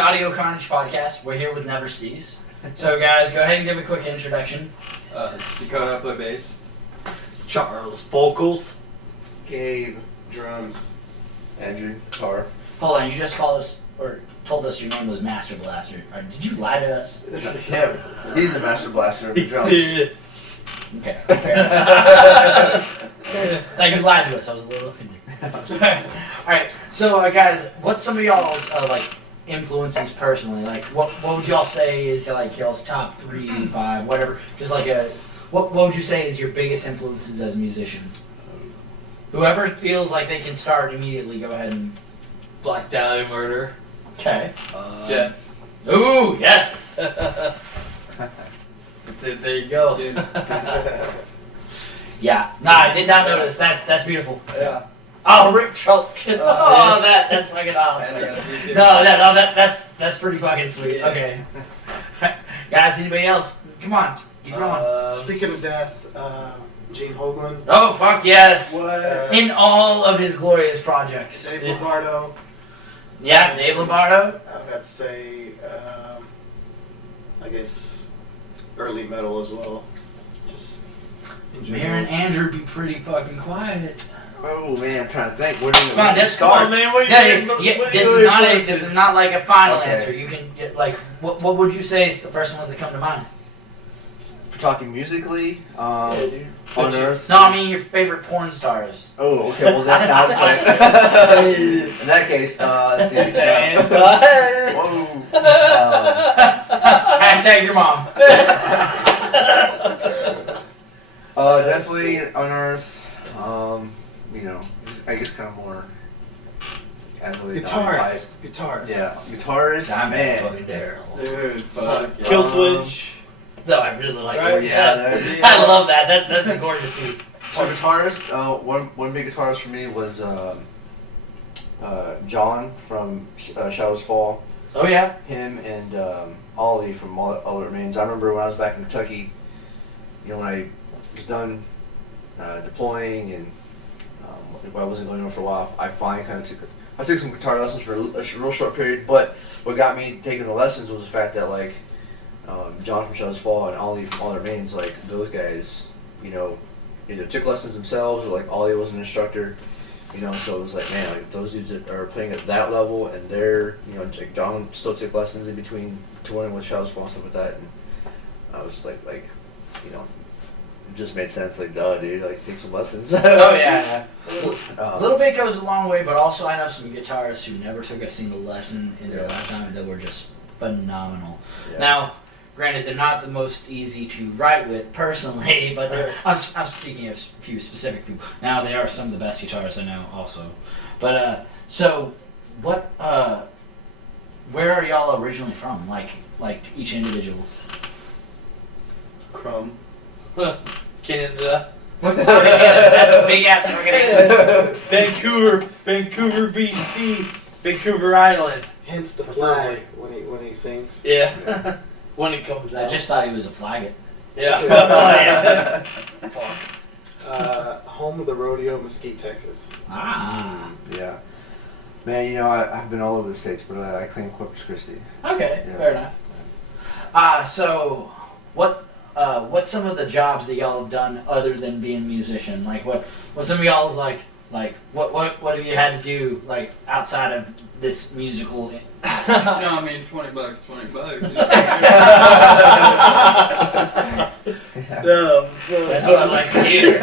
the Audio Carnage podcast. We're here with Never Cease. So, guys, go ahead and give a quick introduction. Dakota, I play bass. Charles, vocals. Gabe, drums. Andrew, guitar. Hold on, you just called us, or told us your name was Master Blaster. Did you lie to us? Yeah, he's the master blaster of the drums. Okay. Like you lied to us. I was a little offended. Alright, so guys, what's some of y'all's influences personally? Like, what would y'all say is y'all's top 3, 5, whatever? Just like what would you say is your biggest influences as musicians? Whoever feels like they can start immediately, go ahead and. Black Dahlia Murder. Okay. Yeah. Ooh, yes. That's it. There you go. Yeah. Nah, I did not notice. That's beautiful. Yeah. Oh, Rick Schultz. That's fucking awesome. That's pretty fucking sweet. Yeah. Okay. Guys, anybody else? Come on, keep going. Speaking of death, Gene Hoglan. Oh, fuck yes. What? In all of his glorious projects. Dave Lombardo. Yeah, Dave Lombardo. I would have to say, I guess, early metal as well. Just in Me general. and Andrew be pretty fucking quiet. Oh man, I'm trying to think. Where do Come on, just Come on, man. What are you This is not like a final answer. You can get what would you say is the first ones that come to mind? If we're talking musically, dude. on Earth. No, I mean your favorite porn stars. Oh, okay. Well, that was fine. In that case, let's see. Whoa. Hashtag your mom. Definitely on Earth. I guess kind of more casually. Guitars. Yeah, guitarist. Man. Fucking Daryl. Dude, Fuck. Kill Switch. No, I really like Right? it. Yeah, I love that. That's a gorgeous piece. So guitarist, one big guitarist for me was John from Shadows Fall. Oh yeah. Him and Ollie from All That Remains. I remember when I was back in Kentucky, when I was done deploying and I wasn't going on for a while, I finally kind of took some guitar lessons for a real short period. But what got me taking the lessons was the fact that John from Shadows Fall and Ollie from All That Remains, those guys, either took lessons themselves or Ollie was an instructor, so it was man, those dudes that are playing at that level and they're, John still took lessons in between touring with Shadows Fall and stuff like that, and I was it just made sense, duh, dude, take some lessons. Oh yeah. A little bit goes a long way, but also I know some guitarists who never took a single lesson in their lifetime that were just phenomenal. Yeah. Now, granted, they're not the most easy to write with personally, but I'm speaking of a few specific people. Now, they are some of the best guitarists I know also. But, so, what, where are y'all originally from? Like each individual? Crumb. Canada. What part of Canada? That's a big ass fucking answer. Vancouver, BC, Vancouver Island. Hence the flag when he sings. Yeah. When it comes out. I just thought he was a flag. Yeah. Fuck. Home of the rodeo, Mesquite, Texas. Ah. Yeah. Man, I've been all over the States, but I claim Corpus Christi. Okay, Yeah. fair enough. So what's some of the jobs that y'all have done other than being a musician? What some of y'all's what have you had to do outside of this musical? No, I mean $20. $20. That's what I like to hear.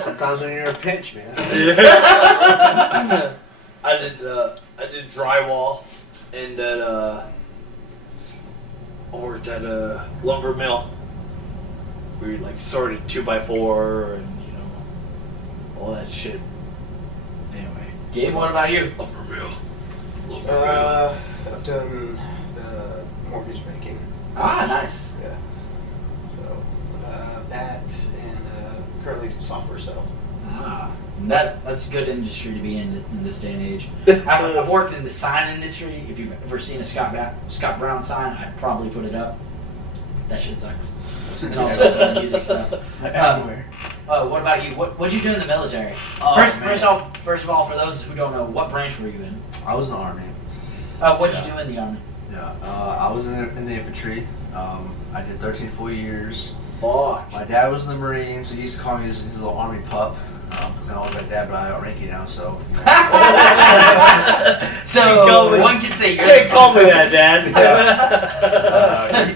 Sometimes when you're in a pinch, man. I did drywall, and I worked at a lumber mill. We sorted 2x4 and all that shit. Anyway, Gabe, what about you? lumber mill. I've done mortgage banking. Ah, nice. Yeah. So that and currently do software sales. Ah, that's a good industry to be in this day and age. I've worked in the sign industry. If you've ever seen a Scott Brown sign, I'd probably put it up. That shit sucks. And also the music stuff. Everywhere. What about you? What'd you do in the military? Oh, First of all, for those who don't know, what branch were you in? I was in the Army. What'd you do in the army? Yeah, I was in the infantry. I did 13 full years. Fuck. My dad was in the Marines, so he used to call me his little army pup. Because I was like, Dad, but I outrank you now, so. So one could say You can't call me that, Dad.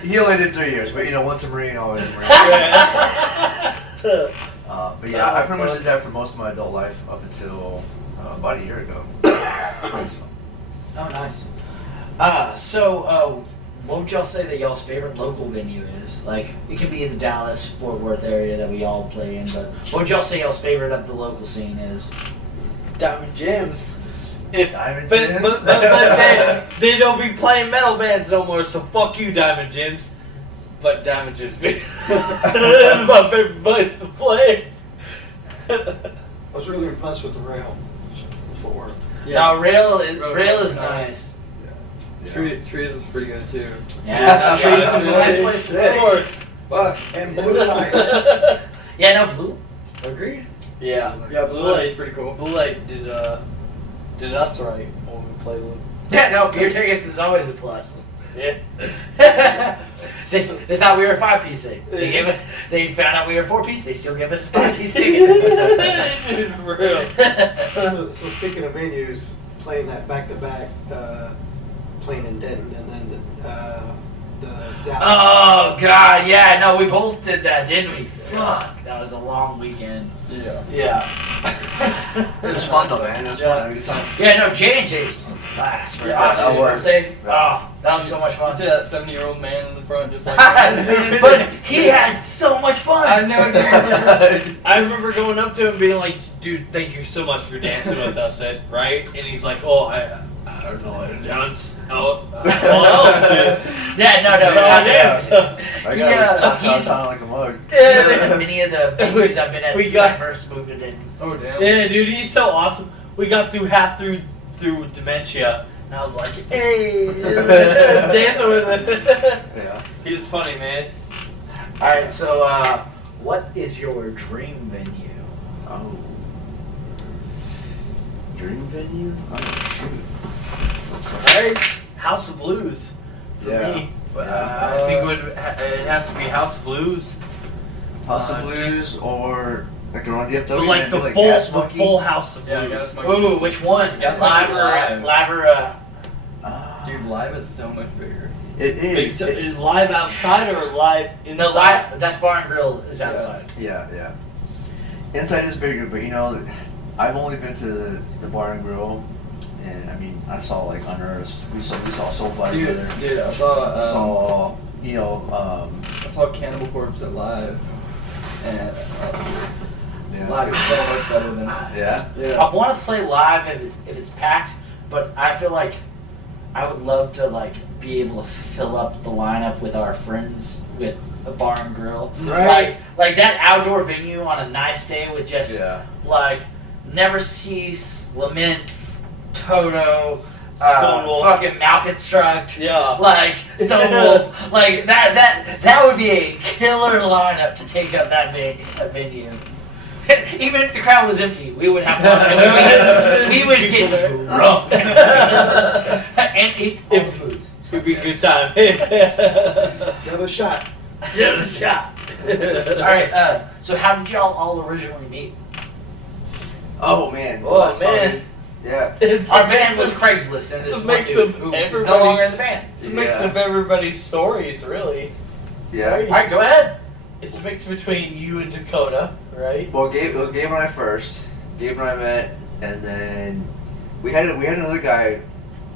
He only did 3 years, but once a Marine, always a Marine. But yeah, I pretty much did that for most of my adult life up until about a year ago. Oh, nice. What would y'all say that y'all's favorite local venue is? Like, it could be in the Dallas, Fort Worth area that we all play in, but what would y'all say y'all's favorite of the local scene is? Diamond Gems. Diamond But Gems? they don't be playing metal bands no more, so fuck you, Diamond Gems. But Diamond Gems be my favorite place to play. I was really impressed with the rail in Fort Worth. No, rail is Rail's nice. Trees is pretty good too. Yeah, no, Trees is a nice place to Of play. course. But and Blue Light. Yeah, no, Blue. Agreed. Yeah. Yeah, Blue Blue Light's Light. pretty cool. Blue Light did us right when we played them. Yeah, no, beer tickets is always a plus. Yeah. They thought we were a 5-piece. They found out we were a 4-piece. They still give us 5-piece tickets. For real. So speaking of venues, playing that back-to-back, playing in Denton, and then the Dallas. Oh God, yeah, no, we both did that, didn't we? Fuck, that was a long weekend. Yeah. Yeah. It was fun though, man. It was fun. Every time. Yeah, no, J&J's was a blast. Yeah, Oscar's that was. birthday. Yeah. Oh, that was so much You fun. see that 70-year-old man in the front just like But he had so much fun. I know, dude. I remember going up to him and being like, dude, thank you so much for dancing with us, right? And he's like, oh, I don't know how to dance. Oh, what else, dude? Yeah, no, So I dance. I got he's- sound like a mug. He's been in many of the venues I've been at We since got- I first moved to Denton. Oh damn. Yeah, dude, he's so awesome. We got through half through dementia, and I was like, hey, dancing with it. Yeah. He's funny, man. All right, so what is your dream venue? Oh. Dream venue? Oh, shoot. Right? House of Blues for Yeah. me. Yeah. I think it'd have to be House of Blues. House of Blues or like around DFW. But like man, the do, full, Gas the Monkey. full House of Yeah, Blues. Gas Monkey. Ooh, which one? Gas Live Monkey or live. live or Dude, live is so much bigger. It is. Live outside or live inside? no live? That's Bar and Grill is outside. Yeah. Inside is bigger, but I've only been to the Bar and Grill, and I mean, I saw like Unearthed. We saw Soulfly together. Dude, I saw Saw I saw Cannibal Corpse at live, and yeah. live is so much better than Yeah. yeah. I want to play live if it's packed, but I feel like I would love to like be able to fill up the lineup with our friends with a Bar and Grill. Right. Like that outdoor venue on a nice day with just Yeah. like Never Cease, Lament, Toto, Stonewolf. fucking Malconstruct. Yeah. Like Stonewolf, like that would be a killer lineup to take up that venue. Even if the crowd was empty, we would have fun. And we would get drunk and eat all the foods. It'd be a good time. Another shot. Give it a shot. All right. So how did y'all all originally meet? Oh man. Oh, That's man. something. Yeah. It's Our a mix band was of- Craigslist, and it's this a one mix dude of who is no everybody's- longer in the band. It's a mix Yeah. of everybody's stories, really. Yeah. Right. All right, go ahead. It's a mix between you and Dakota, right? Well, it was Gabe and I first. Gabe and I met, and then we had another guy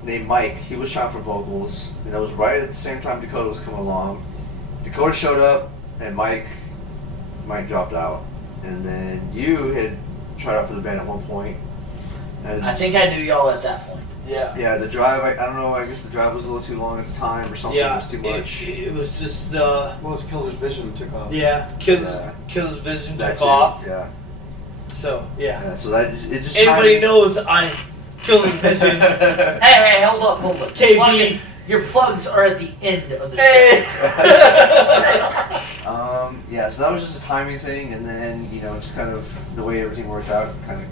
named Mike. He was trying for vocals, and that was right at the same time Dakota was coming along. Dakota showed up, and Mike dropped out, and then you had tried out for the band at one point. And I think I knew y'all at that point. Yeah. yeah, the drive. I don't know. I guess the drive was a little too long at the time, or something. Yeah. It was too much. It was just, Well, it's Killer's Vision took off. yeah. Yeah. Killer's Vision That took too, off. Yeah. So, yeah. Yeah. So that it just. Anybody knows I'm Killer's Vision. Hey, hold up. KB. Plug it. Your plugs are at the end of the show. Hey! Yeah, so that was just a timing thing, and then just kind of the way everything worked out, kind of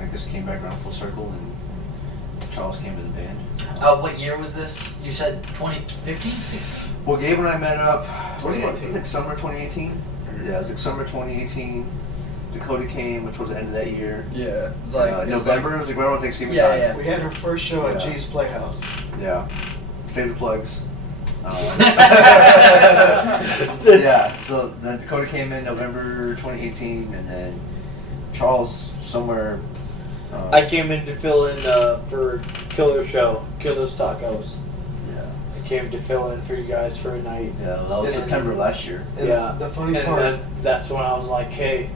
I guess came back around full circle, and Charles came to the band. What year was this? You said 2015, 16? Well, Gabe and I met up. It was 2018. like summer 2018. Yeah, it was like summer 2018. Dakota came towards the end of that year. Yeah, it was like November. It was like right around Thanksgiving Yeah, time. yeah. We had our first show at Yeah. G's Playhouse. Yeah. Save the plugs. Yeah. So then Dakota came in November 2018, and then Charles somewhere. I came in to fill in for Killer's show, Killer's Tacos. Yeah. I came to fill in for you guys for a night. Yeah. That was Yeah. September last year. And Yeah. the funny And part. then that's when I was like, hey,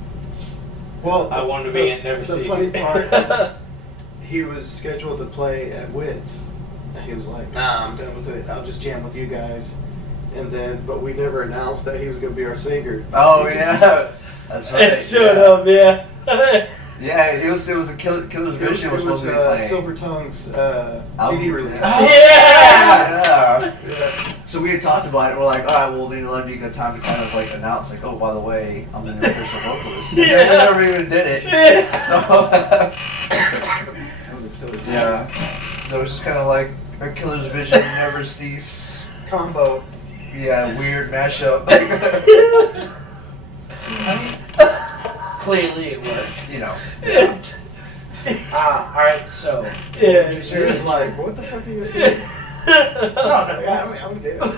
Well, I wanted to be in Never The Cease. funny part is, he was scheduled to play at Wits, and he was like, "Nah, I'm done with it. I'll just jam with you guys." And then, but we never announced that he was going to be our singer. Oh We just- yeah. That's right. It showed up, yeah. Yeah, it was a Killer's It Vision was supposed to be playing. Silver Tongue's CD Album. release. Oh, Yeah. Yeah. So we had talked about it. We're like, all right, well, that'd be a good time to kind of like announce, like, oh, by the way, I'm an official vocalist. And then we never even did it. So yeah. So it's just kind of like a Killer's Vision, Never Cease. Combo. Yeah, weird mashup. Clearly it worked. You know. Alright, so. Yeah, She was like, "What the fuck are you saying?" No, Yeah, I'm good. no.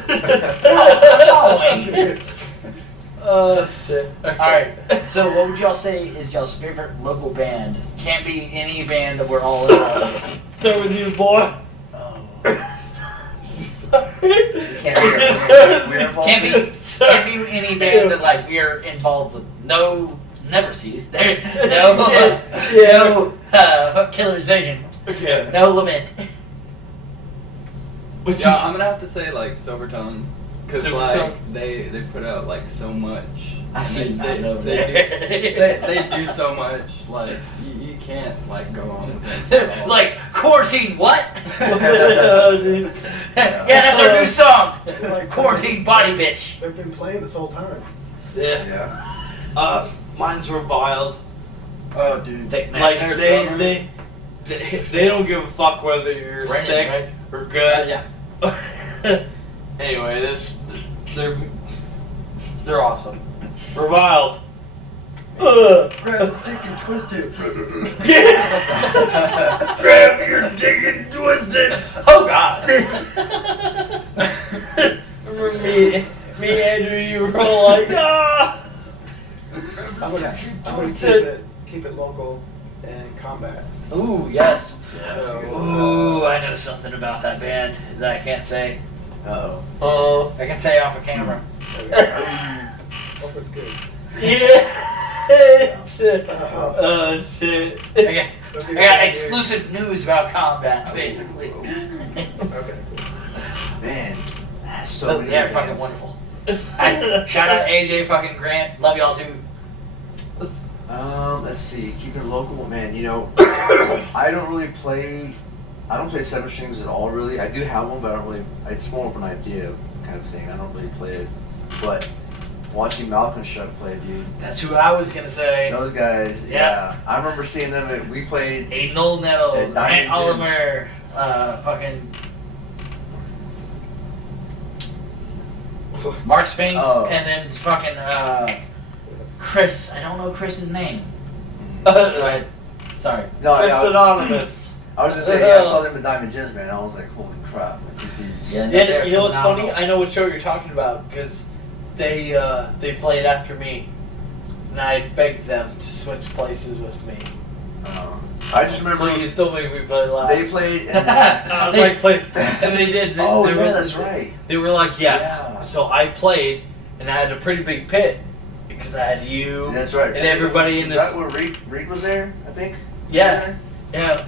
Oh, shit. Okay. Alright, so what would y'all say is y'all's favorite local band? Can't be any band that we're all involved with. Start with you, boy. Can't Can't be any band that like we're involved with. No, never cease. There, no, Yeah. no Killer's Vision. Okay. No Lament. Yeah, I'm gonna have to say like Silvertone, cause Silvertone. like they put out like so much. I see And nothing over they there. they do so much. Like you can't like go on with it. They're like quarantine. What? Oh, dude. Yeah, that's our new song. Like, Quarantine body bitch. They've been playing this whole time. Yeah. Yeah. Mine's reviled. Oh, dude. Thick neck. Like They're they don't give a fuck whether you're Brendan, sick right? or good. Yeah. Anyway, they're awesome. Reviled. Ugh. Grab, stick, and twist it. Grab your dick and twist it. Oh God. Remember me, Andrew, you were all like, ah. I'm gonna keep it local and combat. Ooh, yes. So, Ooh, I know something about that band that I can't say. Uh-oh. Oh. I can say off of camera. hope it's good. Yeah. Oh shit. I got exclusive news about combat, basically. Okay. Man, that's so But many they're bands. fucking wonderful. Shout out AJ fucking Grant. Love y'all too. Let's see. Keep it local, man. You know, I don't play seven strings at all. Really, I do have one, but I don't really. It's more of an idea kind of thing. I don't really play it. But watching Malcolm Shuck play, dude, That's who I was gonna say. those guys. Yeah. Yeah, I remember seeing them. We played. Aiden Old Nettle, At Grant Diamond Oliver, fucking Mark Spinks, Oh. and then fucking Chris. I don't know Chris's name. Uh, Go ahead. Sorry. No, Chris I Anonymous. was just saying. Yeah, I saw them in Diamond Gems, man. I was like, holy crap, like these dudes. Yeah, Yeah, they're you know what's funny? phenomenal. I know what show you're talking about because they played after me, and I begged them to switch places with me. I just remember Please don't make me play last. they played. And I was like, play, and they did. They, oh they yeah, were, that's right. They were like, yes. Yeah. So I played, and I had a pretty big pit because I had you. That's right. And everybody in Is this. that where Reed was there? I think. Yeah. Yeah.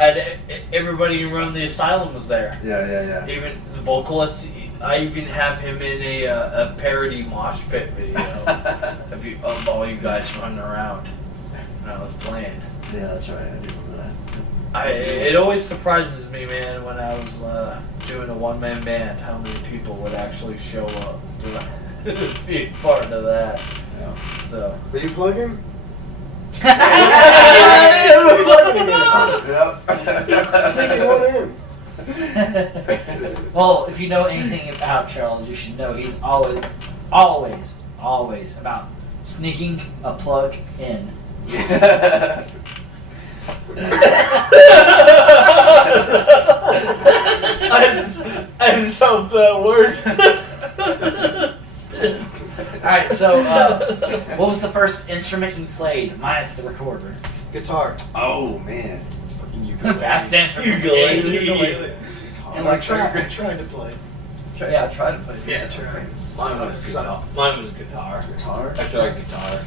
And everybody around the asylum was there. Yeah. Even the vocalist. I even have him in a parody mosh pit video of all you guys running around when I was playing. Yeah, that's right. I do remember that. It always surprises me, man, when I was doing a one-man band, how many people would actually show up to be part of that. Yeah. So. Are you plugging? Sneaking one in. Well, if you know anything about Charles, you should know he's always about sneaking a plug in. I just hope that worked. Alright, so what was the first instrument you played, minus the recorder? Guitar. Oh man. Fast answer. Ukulele. And I tried to play. Yeah, I tried to play. Yeah, guitar. Mine was Suck. Mine was guitar. Guitar? I tried guitar.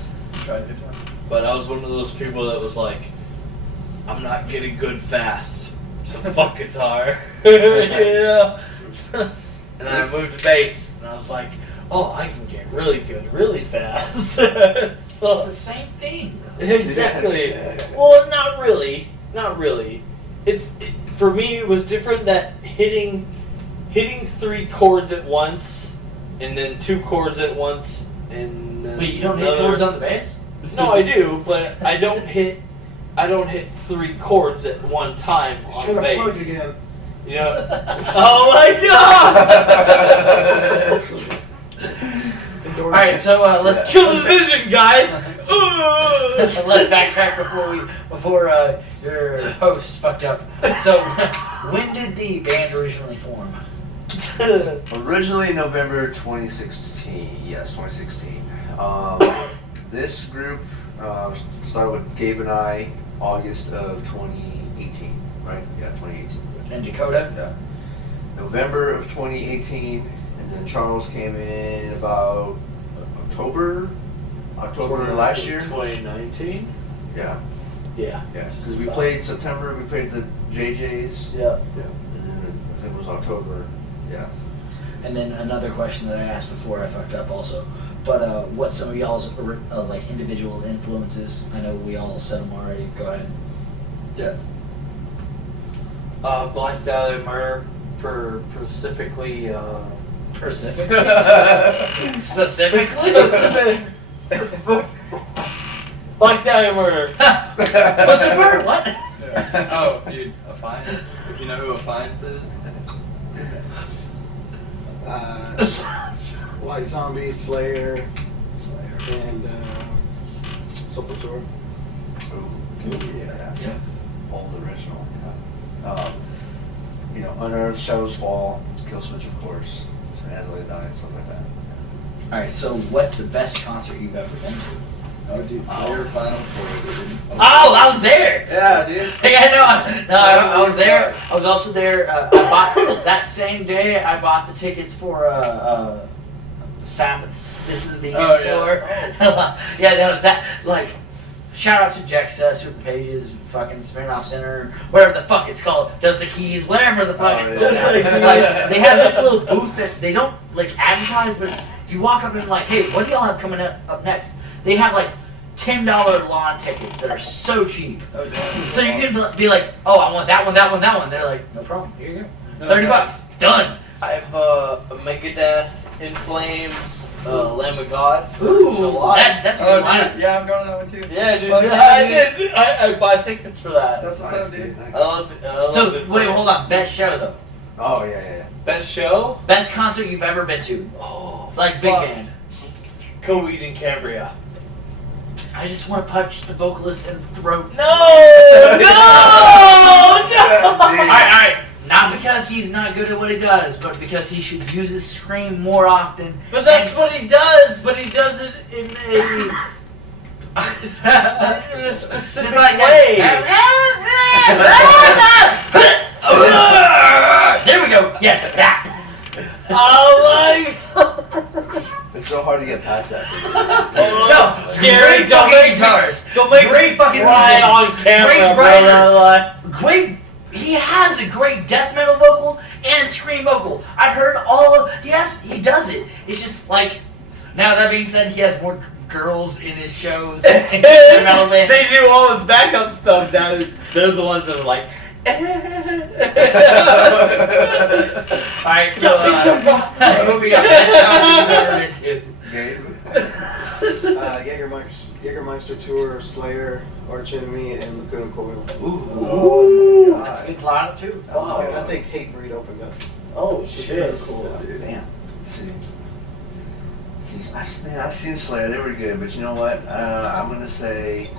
Tried guitar. But I was one of those people that was like, I'm not getting good fast, so fuck guitar. Yeah. And then I moved to bass, and I was like, oh, I can get really good really fast. It's the same thing. Exactly. Well, not really. Not really. For me, it was different that hitting 3 chords at once, and then 2 chords at once, and then Wait, you don't hit another- chords on the bass? No, I do, but I don't hit 3 chords at one time He's on trying to plug bass. again. You know? Oh my god! Alright, so let's Kill his vision, guys! let's backtrack before your host fucked up. So, when did the band originally form? Originally November 2016. Yes, 2016. This group started with Gabe and I August of 2018. Right? Yeah, 2018. And Dakota? Yeah. November of 2018, and then Charles came in about October last year. 2019? Yeah, Yeah. yeah. Because we played September, we played the JJs, Yeah. and then I think it was October. Yeah. And then another question that I asked before I fucked up also. But what's some of y'all's like individual influences? I know we all said them already. Go ahead. Death. Black Dahlia Murder, specifically. Specifically? Black Dahlia Murder. Pussifer? What? Oh, dude, Affiance. If you know who Affiance is. White Zombie, Slayer, and Sepultura. Yeah. Yeah. Old original. Yeah. You know, Unearthed, Shadows Fall, Killswitch, of course. So As I Lay Dying, stuff like that. Alright, so what's the best concert you've ever been to? Oh, dude, Slayer Final Tour, dude. Oh, I was there! Yeah, dude. Hey, I was there. I was also there. I bought that same day. I bought the tickets for Sabbath's "This Is the End" Oh, yeah. tour. Yeah, no, that like. Shout out to Jexa, Super Pages, fucking Smirnoff Center, whatever the fuck it's called, Dos Keys, whatever the fuck it's called. Like, they have this little booth that they don't like advertise, but if you walk up and like, hey, what do y'all have coming up next? They have like $10 lawn tickets that are so cheap. So you can be like, oh, I want that one, that one, that one. They're like, no problem, here you go. $30, done. I have Megadeth, In Flames, Lamb of God. Ooh, July. that's a Oh, good dude, lineup. yeah, I'm going to that one too. Yeah, dude. Fuck yeah, I dude. did. I bought tickets for that. That's what's Nice, up, dude. dude. Nice. I love it. So wait, hold on. Best show though. Oh, yeah. Best show? Best concert you've ever been to. Oh, Like big fuck. band. Coheed and Cambria. I just want to punch the vocalist in the throat. No! No! Alright. Not because he's not good at what he does, but because he should use his scream more often. But that's And- what he does. But he does it in a specific It's like way. that. There we go. Yes, that. Oh my God! It's so hard to get past that. No, Gary, great don't fucking make guitars. Don't make Great fucking cry musician. on camera. Great bro. writer. Great. He has a great death metal vocal and scream vocal. I've heard all of. Yes, he does it. It's just like. Now that being said, he has more girls in his shows than death metal band. They do all his backup stuff now. They're the ones that are like. Alright, so moving on. Best concert you've ever been to. Gabe? Jägermeister Tour, Slayer, Arch Enemy, and Lacuna Coil. Ooh, that's a good lineup too. And I think Hate Breed opened up. Oh shit! Cool. Damn. Let's see. I've seen Slayer. They were good, but you know what? I'm gonna say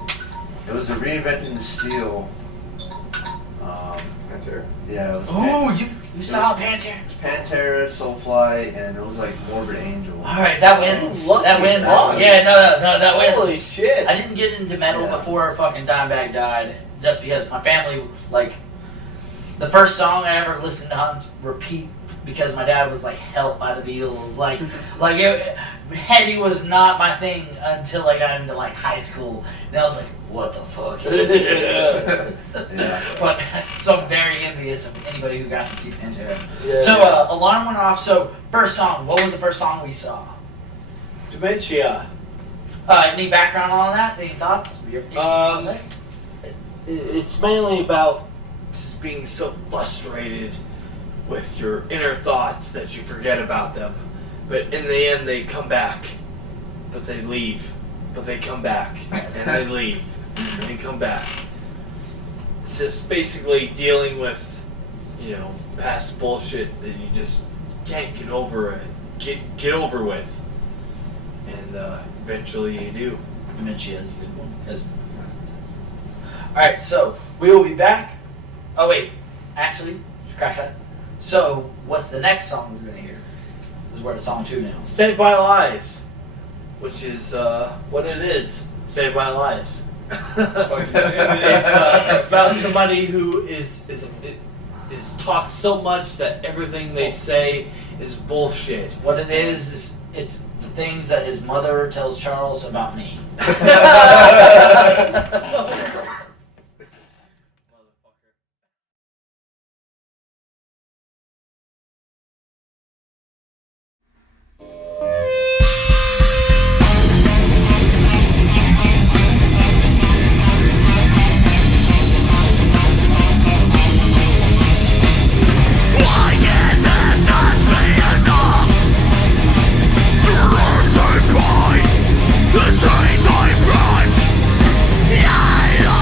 it was a reinventing the steel. Pantera. Yeah. It was Ooh, you saw Pantera. Pantera, Soulfly, and it was like Morbid Angel. All right, that wins. Lucky. That wins. Nice. Yeah, no, that wins. Holy shit. I didn't get into metal Yeah. before fucking Dimebag died, just because my family, like, the first song I ever listened to on repeat because my dad was like helped by the Beatles. Heavy was not my thing until I got into like high school. And I was like, what the fuck is this? Yeah. But so I'm very envious of anybody who got to see Pantera. Yeah. So alarm went off. So first song, what was the first song we saw? Dementia. Any background on that? Any thoughts? Anything to say? It's mainly about just being so frustrated with your inner thoughts that you forget about them. But in the end, they come back, but they leave, but they come back, and they leave, and they come back. It's just basically dealing with, past bullshit that you just can't get over get over with, and eventually you do. Dementia is a good one. Alright, so we will be back. Oh wait, actually, scratch that. So, what's the next song we're gonna hear? Because we're at song 2 now. Saved by Lies, which is what it is. Saved by Lies. It's about somebody who is talked so much that everything they say is bullshit. What it is, it's the things that his mother tells Charles about me. The streets I run, yeah.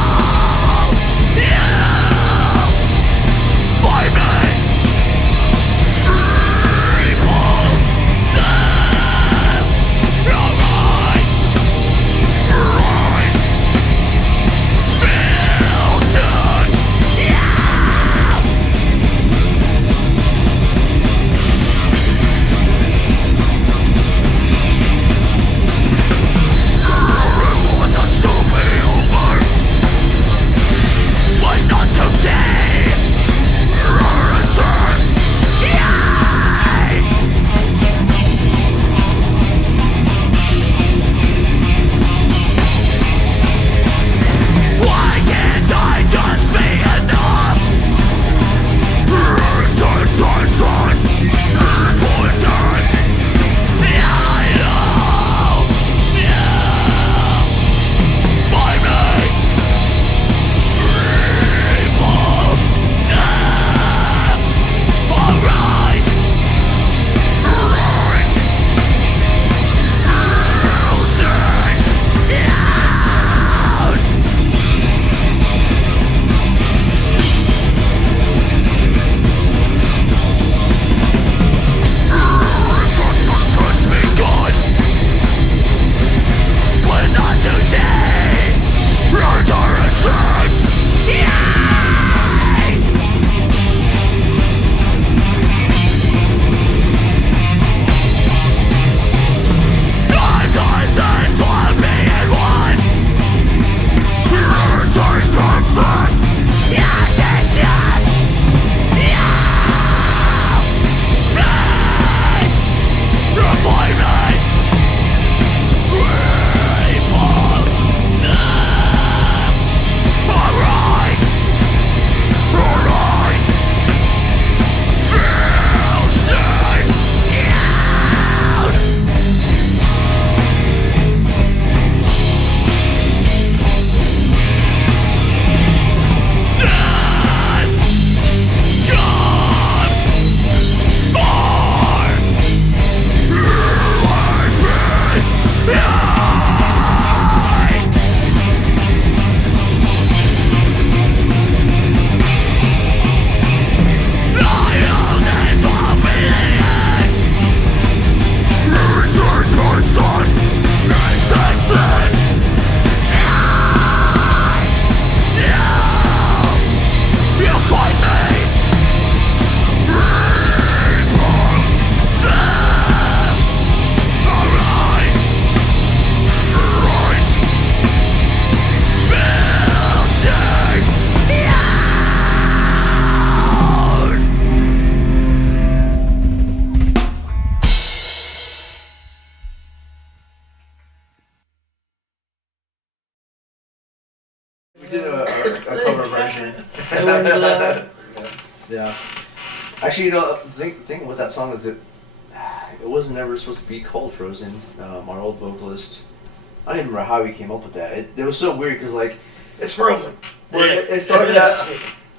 did a cover version. Learn to love. Yeah. Actually, the thing with that song is that it wasn't ever supposed to be called Frozen. Our old vocalist, I don't even remember how he came up with that. It was so weird because like It's frozen. well, it started out.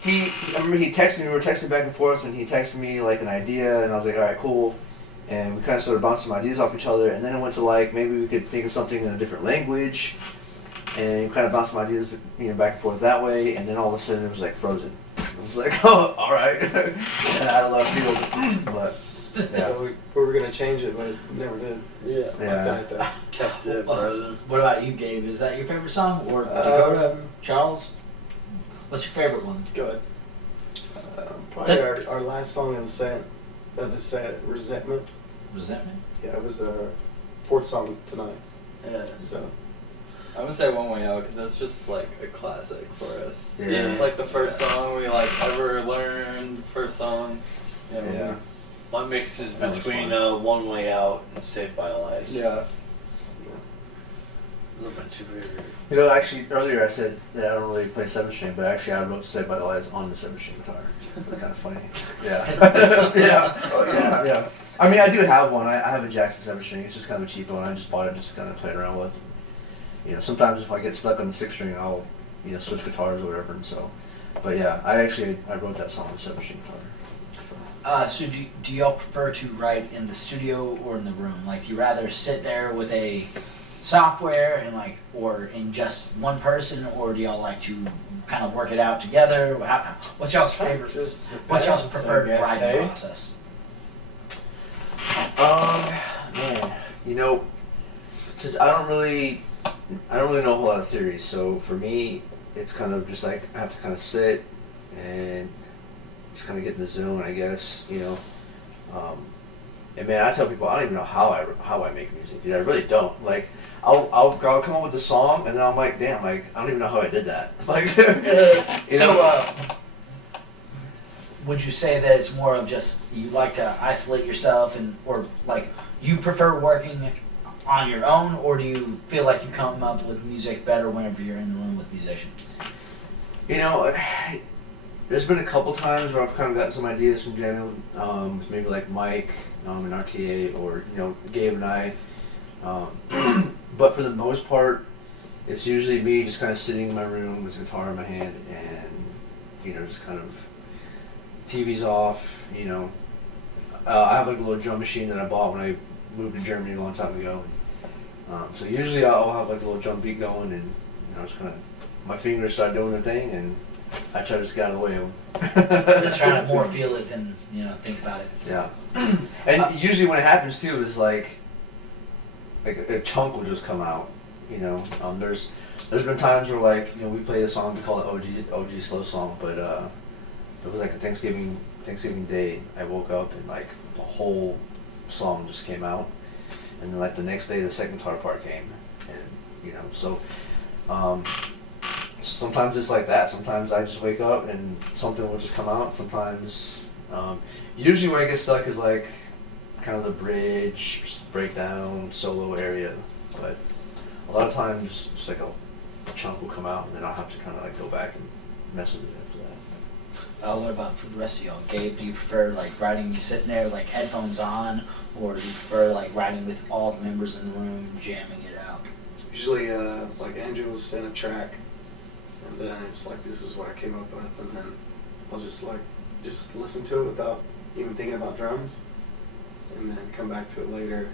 I remember he texted me. We were texting back and forth, and he texted me like an idea, and I was like, all right, cool. And we kind of started bouncing some ideas off each other, and then it went to like maybe we could think of something in a different language, and kind of bounce some ideas, back and forth that way. And then all of a sudden it was like Frozen. I was like, oh, all right, and out of left field, but yeah. So we were gonna change it, but never did. Yeah. Just Yeah. left it at that. Kept it frozen. What about you, Gabe? Is that your favorite song, or Dakota, Charles? What's your favorite one? Go ahead. Probably our last song of the set, Resentment. Resentment. Yeah, it was our fourth song tonight. Yeah. So I'm gonna say One Way Out because that's just like a classic for us. Yeah. It's like the first song we like ever learned. First song. Yeah. My mix is That was between fun. One Way Out and Saved by the Lies. Yeah. Those are my two favorite. Actually, earlier I said that I don't really play 7-string, but actually I wrote Saved by the Lies on the 7-string guitar. Kind of funny. Yeah. Yeah. Oh, yeah. Yeah. I mean, I do have one. I have a Jackson 7-string. It's just kind of a cheap one. I just bought it just to kind of play around with. Sometimes if I get stuck on the 6-string, I'll, switch guitars or whatever. And so, but yeah, I wrote that song on the 7-string guitar. So do y'all prefer to write in the studio or in the room? Like, do you rather sit there with a software and or in just one person, or do y'all like to kind of work it out together? What's y'all's favorite? What's y'all's preferred I guess, writing process? Man, since I don't really know a whole lot of theory, so for me, it's kind of just like I have to kind of sit and just kind of get in the zone, I guess, and man, I tell people I don't even know how I make music, dude. I really don't. Like, I'll come up with the song, and then I'm like, damn, like I don't even know how I did that. Like, Would you say that it's more of just you like to isolate yourself, or like you prefer working on your own, or do you feel like you come up with music better whenever you're in the room with musicians? There's been a couple times where I've kind of gotten some ideas from jamming, maybe like Mike and RTA, or Gabe and I. But for the most part, it's usually me just kind of sitting in my room with a guitar in my hand and just kind of TV's off. I have like a little drum machine that I bought when I moved to Germany a long time ago. So usually I'll have like a little drum beat going, and just kind of my fingers start doing their thing, and I try to just get out of the way of them. Just trying to more feel it than think about it. Yeah. And usually when it happens too is like a chunk will just come out. There's been times where we play a song, we call it OG slow song, but it was like a Thanksgiving Day. I woke up and like the whole song just came out, and then like the next day the second guitar part came, and so sometimes it's like that. Sometimes I just wake up and something will just come out. Sometimes usually where I get stuck is like kind of the bridge, breakdown, solo area, but a lot of times just like a chunk will come out, and then I'll have to kind of like go back and mess with it after that. What about for the rest of y'all? Gabe, do you prefer writing sitting there headphones on, or do you prefer writing with all the members in the room, jamming it out? usually Andrew will send a track, and then it's like, this is what I came up with, and then I'll just listen to it without even thinking about drums, and then come back to it later.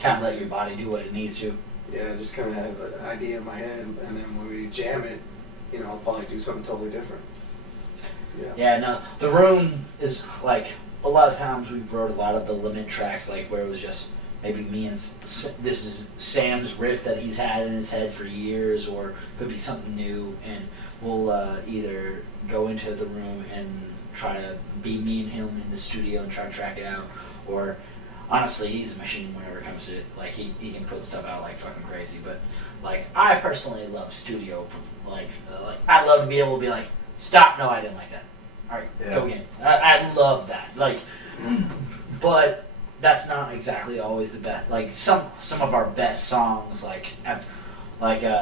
Kind of let your body do what it needs to. Yeah, just kind of have an idea in my head, and then when we jam it, I'll probably do something totally different. Yeah. Yeah, no, the room is a lot of times we've wrote a lot of the limit tracks where it was just maybe me and this is Sam's riff that he's had in his head for years, or could be something new, and we'll either go into the room and try to be me and him in the studio and try to track it out, or honestly he's a machine whenever it comes to it. He can put stuff out fucking crazy, but I personally love studio, I love to be able to be stop, no I didn't like that, alright, go again. I love that, but that's not exactly always the best. Some of our best songs,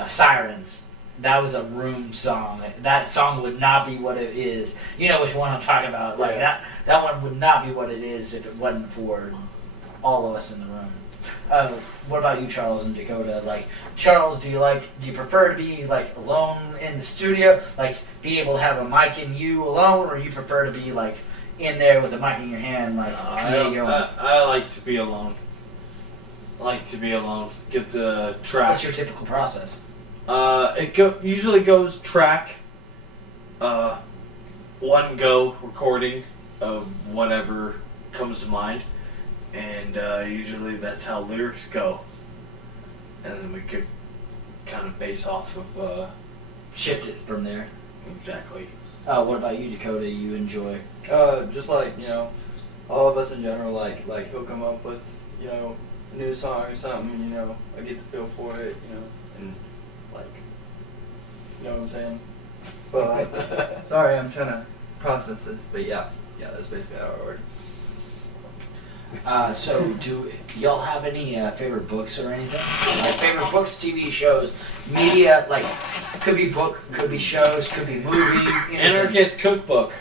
Sirens, that was a room song. That song would not be what it is. You know which one I'm talking about. Like that one would not be what it is if it wasn't for all of us in the room. What about you, Charles and Dakota? Like, Charles, do you prefer to be like alone in the studio, like be able to have a mic in you alone, or you prefer to be like in there with the mic in your hand, like PA going? I like to be alone. Get the track. What's your typical process? Usually goes track, one go recording of whatever comes to mind, and usually that's how lyrics go, and then we could kind of base off of Shift it from there. exactly. What about you, Dakota? You enjoy? Just like, all of us in general, like he'll come up with, a new song or something, I get the feel for it, and like, you know what I'm saying? But like, sorry, I'm trying to process this, but yeah, that's basically how it works. So do y'all have any favorite books or anything? Like favorite books, TV shows, media, like could be book, could be shows, could be movie. Anything. Anarchist cookbook.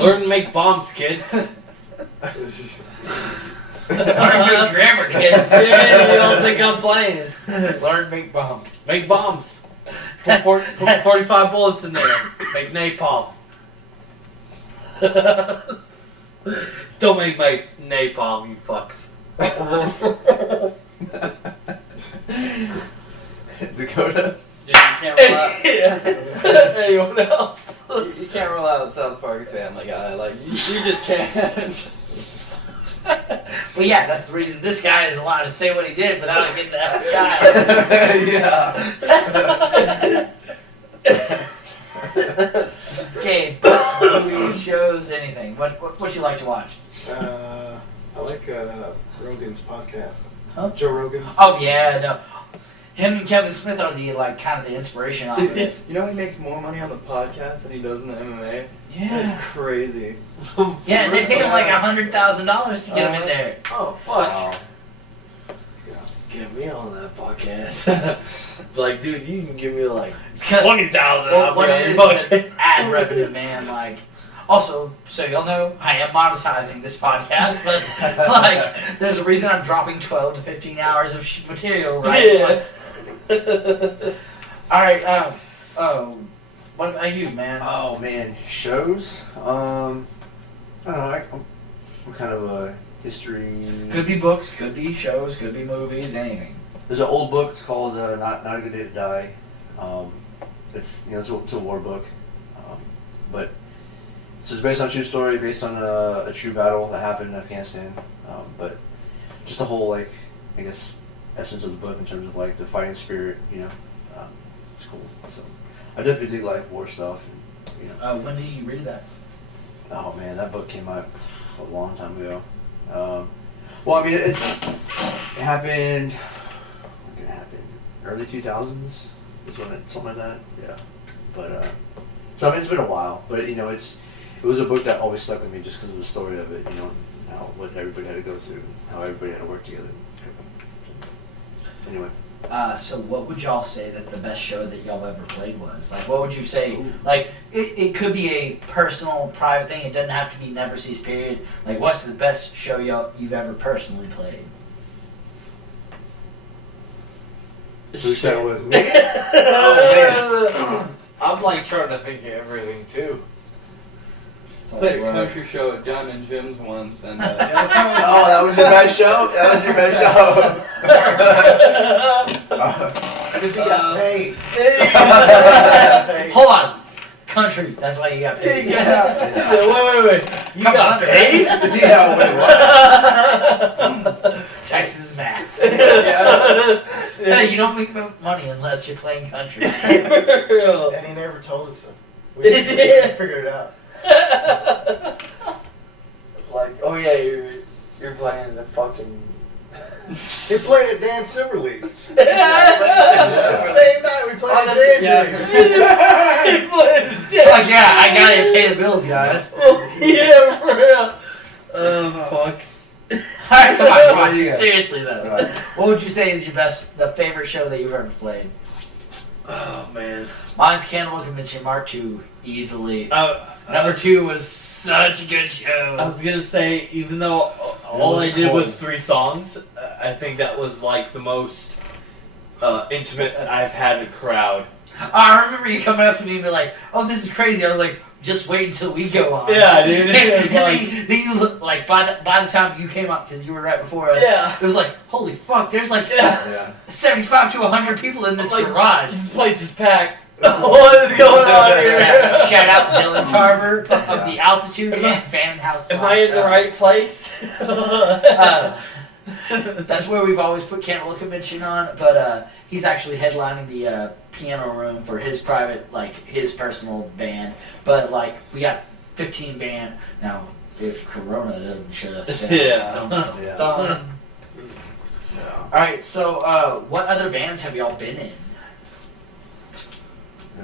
Learn to make bombs, kids. Learn good grammar, kids. Yeah, you don't think I'm playing. Learn to make bombs. Make bombs. Put 45 bullets in there. Make napalm. Don't make napalm, you fucks. Dakota? Yeah, you can't rule out. Anyone else? You can't rule out South Park Family Guy. Like you just can't. Well, yeah, that's the reason this guy is allowed to say what he did without getting the FBI. Okay, books, movies, shows, anything. What you like to watch? I like Rogan's podcast. Huh? Joe Rogan. Oh yeah, no. Him and Kevin Smith are the kind of the inspiration off of this. You know he makes more money on the podcast than he does in the MMA? Yeah. That's crazy. Yeah, and they paid him like $100,000 to get him in there. Oh, fuck. Wow. Get me on that podcast. Like, dude, you can give me like It's 'cause- 20,000. Well, I'll what be it on your is podcast. the ad revenue, man. Like, also, so y'all know, I am monetizing this podcast, but like, there's a reason I'm dropping 12 to 15 hours of material right once. All right. What about you, man? Oh man, shows. I don't know. I'm kind of a history. Could be books, could be shows, could be movies, anything. There's an old book. It's called "Not a Good Day to Die." It's it's a war book, but it's based on a true story, based on a true battle that happened in Afghanistan. But just the whole I guess essence of the book in terms of the fighting spirit. It's cool. So I definitely do like war stuff. And, When did you read that? Oh man, that book came out a long time ago. Well, I mean, it happened. When did it happen? Early 2000s is when something like that. Yeah, but so I mean, it's been a while. But it was a book that always stuck with me just because of the story of it. What everybody had to go through, how everybody had to work together. Anyway. So what would y'all say that the best show that y'all ever played was? Like, what would you say? Like, it could be a personal, private thing. It doesn't have to be Never Cease Period. Like, what's the best show you've ever personally played? Who's that with? I'm like trying to think of everything too. Played a country show at John and Jim's once, and Oh, that was your best show? That was your best show? Because he got paid. Hold on. Country. That's why you got paid. He said, wait. You Come got on, paid? Yeah, wait, what? Texas math. Yeah. Hey, you don't make money unless you're playing country. And he never told us so. We figured it out. Like, oh yeah, you're playing the fucking. He played at Dan Silverleaf. The Same night we played at Dan He played. Like, yeah, I gotta pay the bills, guys. Yeah, for real. Fuck. Alright, come on. Yeah. Seriously though. Right. What would you say is the favorite show that you've ever played? Oh man. Mine's Cannibal Convention Mark II, easily. Uh, Number 2 was such a good show. I was gonna say, even though all I did was 3 songs, I think that was like the most intimate I've had a crowd. I remember you coming up to me and be like, "Oh, this is crazy." I was like, "Just wait until we go on." Yeah, dude. It And was then, like, then you look like by the time you came up, because you were right before us. yeah. It was like, holy fuck! There's like Yeah. 75 to 100 people in this Like, garage. This place is packed. What is going on here? Yeah. Shout out Dylan Tarver of the Altitude and Fan House. Am I in the right place? That's where we've always put Cannibal Convention on, but he's actually headlining the piano room for his private, like, his personal band. But, like, we got 15 band. Now, if Corona doesn't shut us down. Yeah. Yeah. Dum. Yeah. Alright, so what other bands have y'all been in?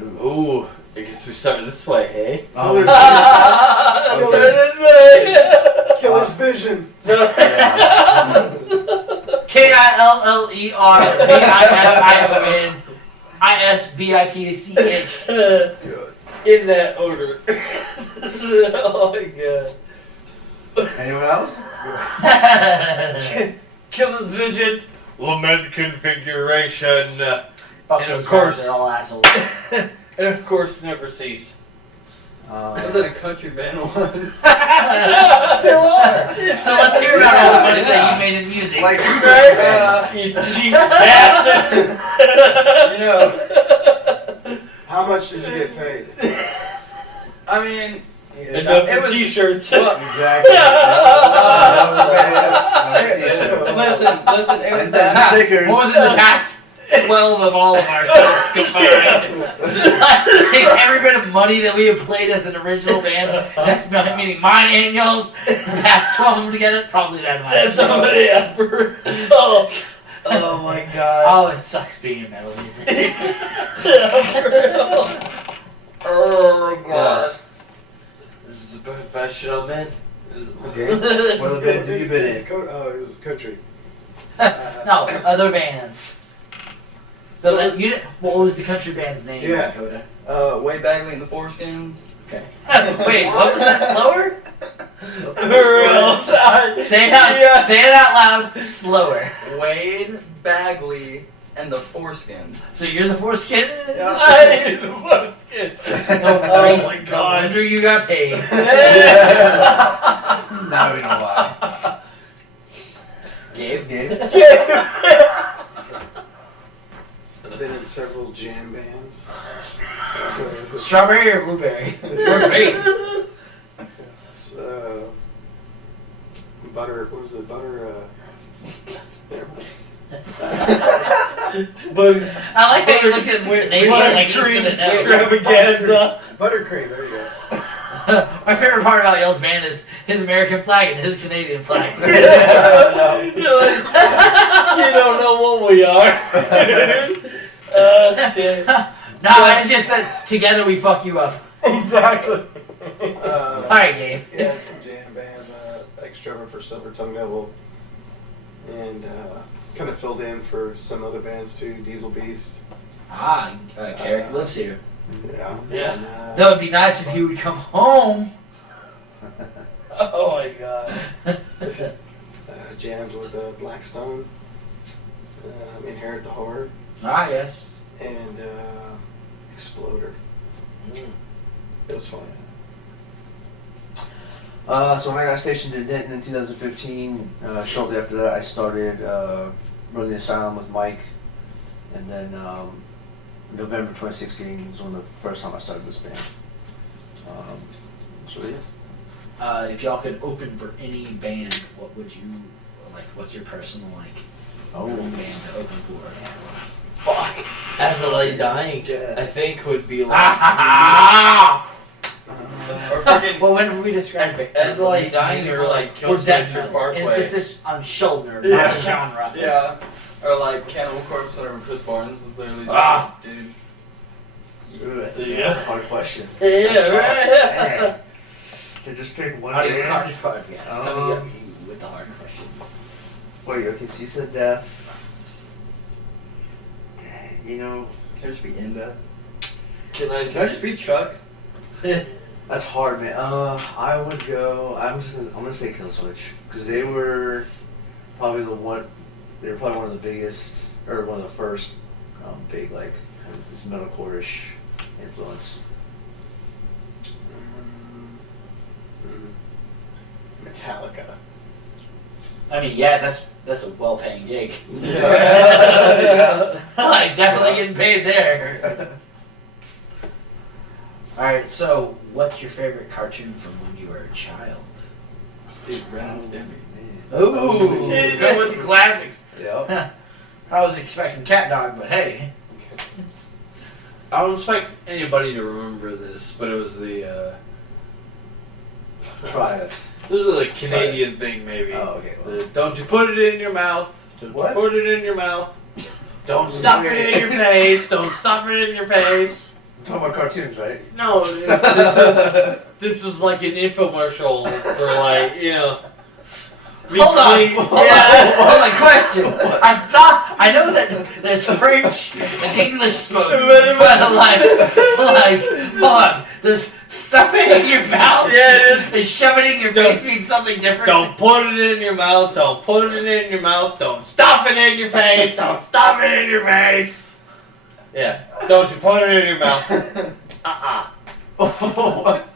Ooh. Ooh, I guess we start this way, hey? Killer's, Okay. Killer's Vision. Yeah. KILLERVISION ISBITCH. Good. In that order. Oh my god. Anyone else? Killer's Vision, Lament Configuration, Fuck And those of course- guys, they're all assholes. and of course Never Cease. I was at a country band once. Still are. So let's hear about all the money that you made in music. Like Right? You cheap bastard! You know, How much did you get paid? I mean, Enough It for was- t-shirts. Exactly. listen, it was And then that. stickers. More than the past 12 of all of our shows combined. Take every bit of money that we have played as an original band, that's meaning mine and yours, the past 12 of them together, probably that That's much. not many ever. Oh my god. Oh, it sucks being in metal music. Oh my god. This is a professional man. Okay. What other band have you been in? Dakota, oh, it was country. No, other bands. So So- that you didn't, what was the country band's name, Yeah. Dakota? Way Bagley and the Foreskins. Okay. Wait, what was that slower? Say it out, Yeah. say it out loud, slower. Wade Bagley and the Foreskins. So you're the foreskin? I need the most kid. Oh my No god. wonder you got paid. Now we know why. Gabe? Gabe? I've been in several jam bands. Strawberry or blueberry? Or grape? Butter, what was it? Butter, But I like how you looked at Canadian like he's buttercream gonna know. extravaganza. buttercream, there you go. My favorite part about y'all's band is his American flag and his Canadian flag. You're like, you don't know what we are. Oh shit. No, it's just that together we fuck you up. Exactly. Alright, Gabe. Yeah, some jam band, ex-drummer for Silver Tongue Devil, and kind of filled in for some other bands too, Diesel Beast. Ah, Carrick lives here. Yeah. Yeah. And, That would be nice if he would come home. Oh my god. jammed with Blackstone, Inherit the Horror, Ah, yes. and Exploder. It was fun. So when I got stationed in Denton in 2015, shortly after that I started running the asylum with Mike, and then November 2016 was when the first time I started this band. So yeah. If y'all could open for any band, what would you like? What's your personal dream band to open for? Fuck. As the Late Dying, I think would be like. Ah! Or fucking. Well, whenever we describe it, As the Late Dying, or like or death Killswitch metal. Parkway. Emphasis on shoulder, Yeah. not the genre. Yeah. Or like Cannibal Corpse, whenever Chris Barnes was there. Ah. Dude. Ooh, that's, Yeah. that's a hard question. Yeah, right. Man. To just pick one Audio band? Carnage podcast coming up with the hard questions. Wait, okay, so you said death. You know, Can I just be Inda? Can I Can I just be Chuck? That's hard, man. I would go. I'm gonna say Killswitch because they were probably They were probably one of the biggest, or one of the first big like kind of this metalcore-ish influence. Metallica. I mean, yeah, that's a well-paying gig. Yeah. Like, definitely getting paid there. All right, so what's your favorite cartoon from when you were a child? Dude, Ren and Stimpy. Ooh, go with the classics. Yep. I was expecting Cat Dog, but hey. I don't expect anybody to remember this, but it was the Try us. this is a Canadian thing maybe. Oh, okay. Well. The, don't you put it in your mouth. Don't What? you put it in your mouth. Don't stuff it in your face. Don't stuff it in your face. Talking about cartoons, right? No, this is like an infomercial for like, you know. Hold on. Yeah. Hold on, question. I know that there's French and English spoken, but like, hold on. Does stuff it in your mouth? Yeah, Does shove it in your face mean something different? Don't put it in your mouth. Don't put it in your mouth. Don't stuff it in your face. Don't stuff it in your face. Yeah. Don't you put it in your mouth.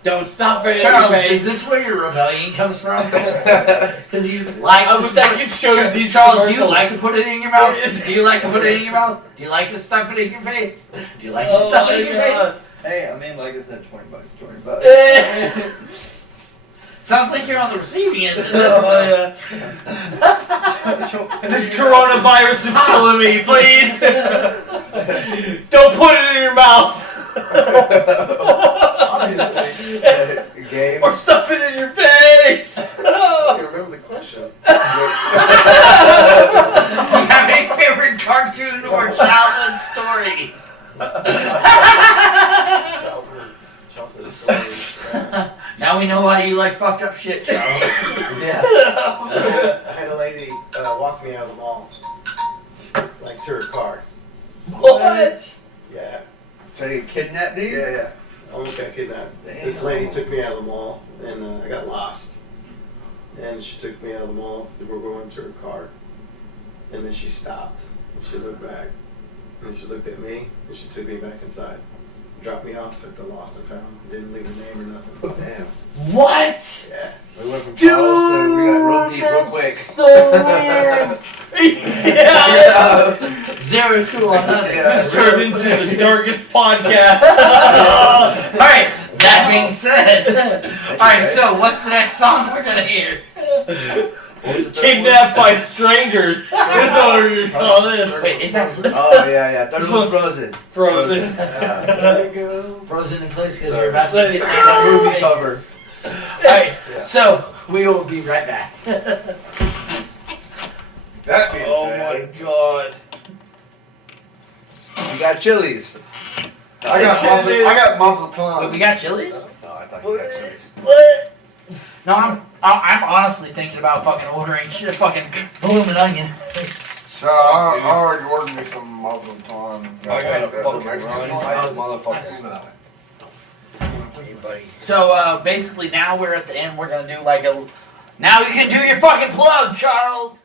Don't stuff it Charles, in your face. is this where your rebellion comes from? Because you like. I wish I could show you these Charles, do you commercials. like to put it in your mouth? Do you like to put it in your mouth? Do you like to stuff it in your face? Do you like to stuff it in your face? Hey, I mean, like I said, $20, $20. Sounds like you're on the receiving end. Oh, yeah. This coronavirus is killing me, please. Don't put it in your mouth. Obviously. Game. Or stuff it in your face. I can't remember the question. Do you have any favorite cartoon or childhood stories? Childhood stories. Now we know why you like fucked up shit, Charles. Yeah. I had a lady walk me out of the mall, like to her car. What? Yeah. Trying to get kidnapped, dude? Yeah. Almost got kidnapped. Damn. This lady took me out of the mall, and I got lost. And she took me out of the mall. We were going to her car, and then she stopped. And she looked back, and she looked at me, and she took me back inside. Dropped me off at the Lost and Found. Didn't leave a name or nothing. Damn. What? Yeah. We went from Dude, Charles to we got real deep real quick. so weird. Yeah. 0 to 100. Yeah. This turned into the darkest podcast. Alright, that being said. Alright, so what's the next song we're gonna hear? Kidnapped by strangers. That's what we're gonna call this. Wait, is that Oh, yeah. Third This one's one's- Frozen. Frozen. There you go. Frozen in place because Sorry. we're about to get It's this Movie cover. Alright, Yeah. so we will be right back. That being Oh said, my god. You got chilies. I got muzzle tongue. Wait, we got chilies? No, I thought you got chilies. What? No, I'm honestly thinking about fucking ordering shit, fucking blooming onion. So I already ordered me some muzzle tongue. I got a fucking Mexican run. motherfucker. So basically now we're at the end. We're gonna do like a. Now you can do your fucking plug, Charles.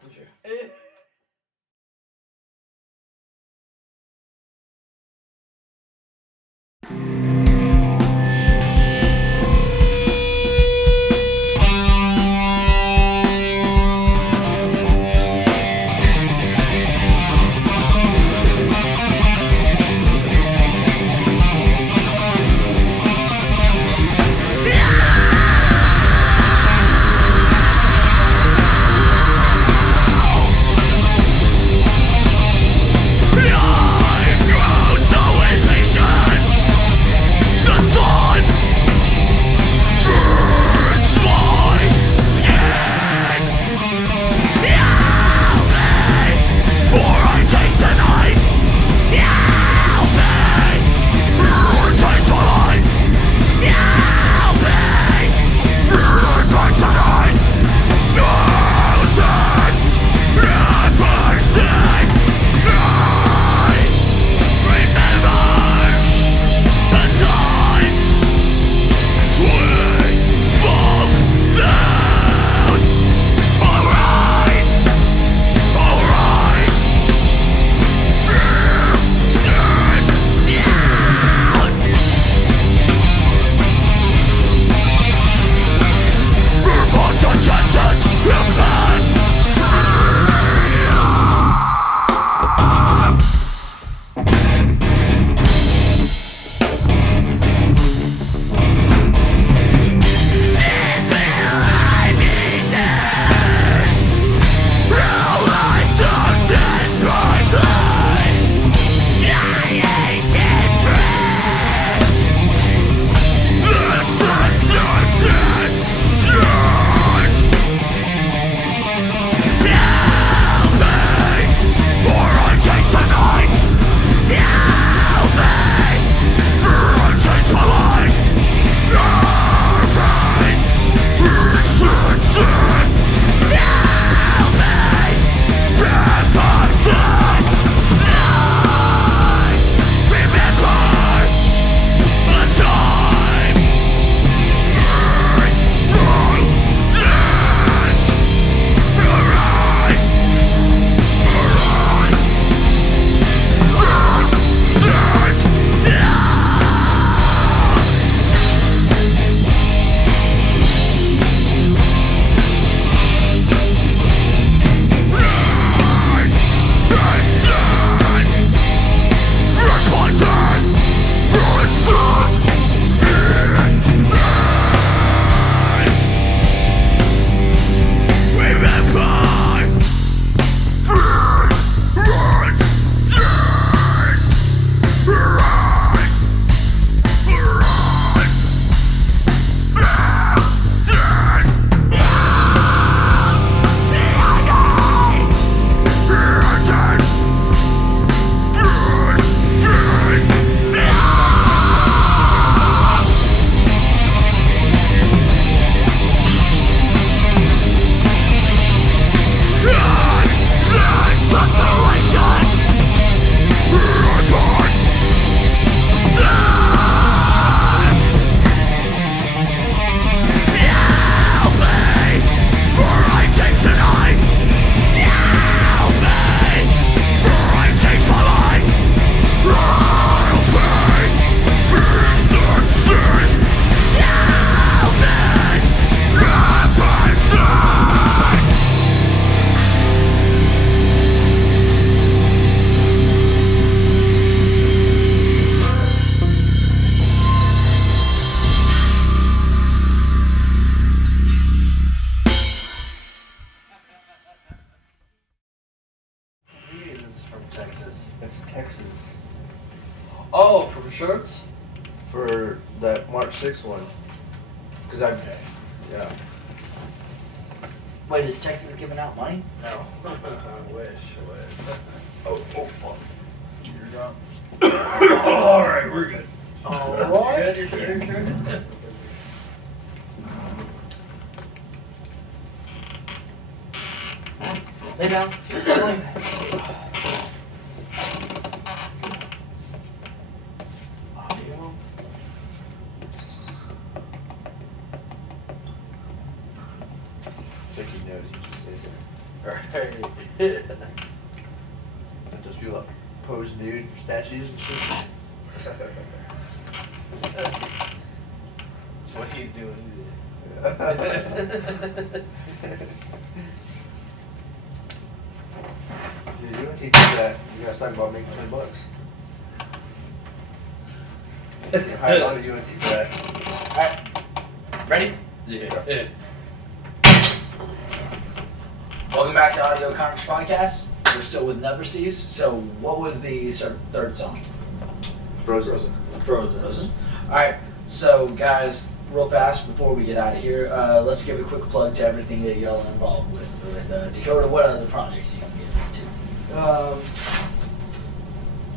Texas? It's Texas. Oh, from shirts? For that March 6th one. Because I, yeah. Wait, is Texas giving out money? No. I wish. Oh, fuck. You're drunk. All right, we're good. Alright. You're sure? Lay down. Audio. Taking notes, you just stay there. Alright. Like those people that pose nude statues and shit. That's what he's doing. Dude, you don't teach that. You guys talking about making $20. You're hired on to UNT for that. Alright. Ready? Yeah. Welcome back to Audio Carnage Podcast. We're still with Never Cease. So, what was the third song? Frozen. Frozen. Alright, so guys, real fast before we get out of here, let's give a quick plug to everything that y'all are involved with. Dakota, what other projects you can get into?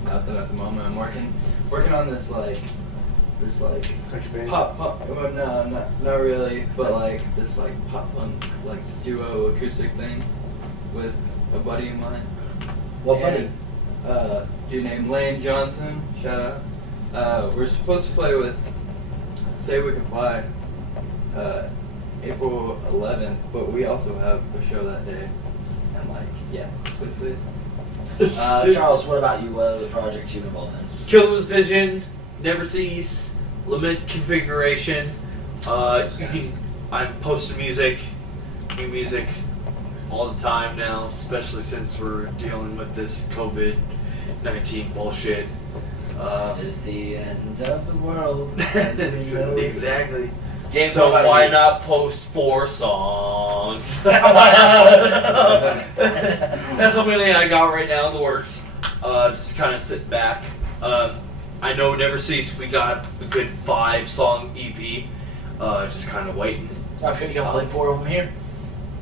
Nothing at the moment. I'm working on this Country band. pop. Well, no, not really, but like this like pop punk like duo acoustic thing with a buddy of mine. What buddy? Dude named Lane Johnson. Shout out. We're supposed to play with Say We Can Fly, April 11th, but we also have a show that day, and like yeah, that's basically it. Charles, what about you? What other projects you involved in? Killer's Vision, Never Cease, Lament Configuration. I'm posting new music all the time now, especially since we're dealing with this COVID-19 bullshit. It's the end of the world. as we know it. Exactly. Gabe, So what about why you? not post 4 songs? Why not? That's the only thing I got right now in the works. Just kind of sit back. I know Never Cease, we got a good 5-song EP. Just kind of waiting. I'm sure you got played 4 of them here.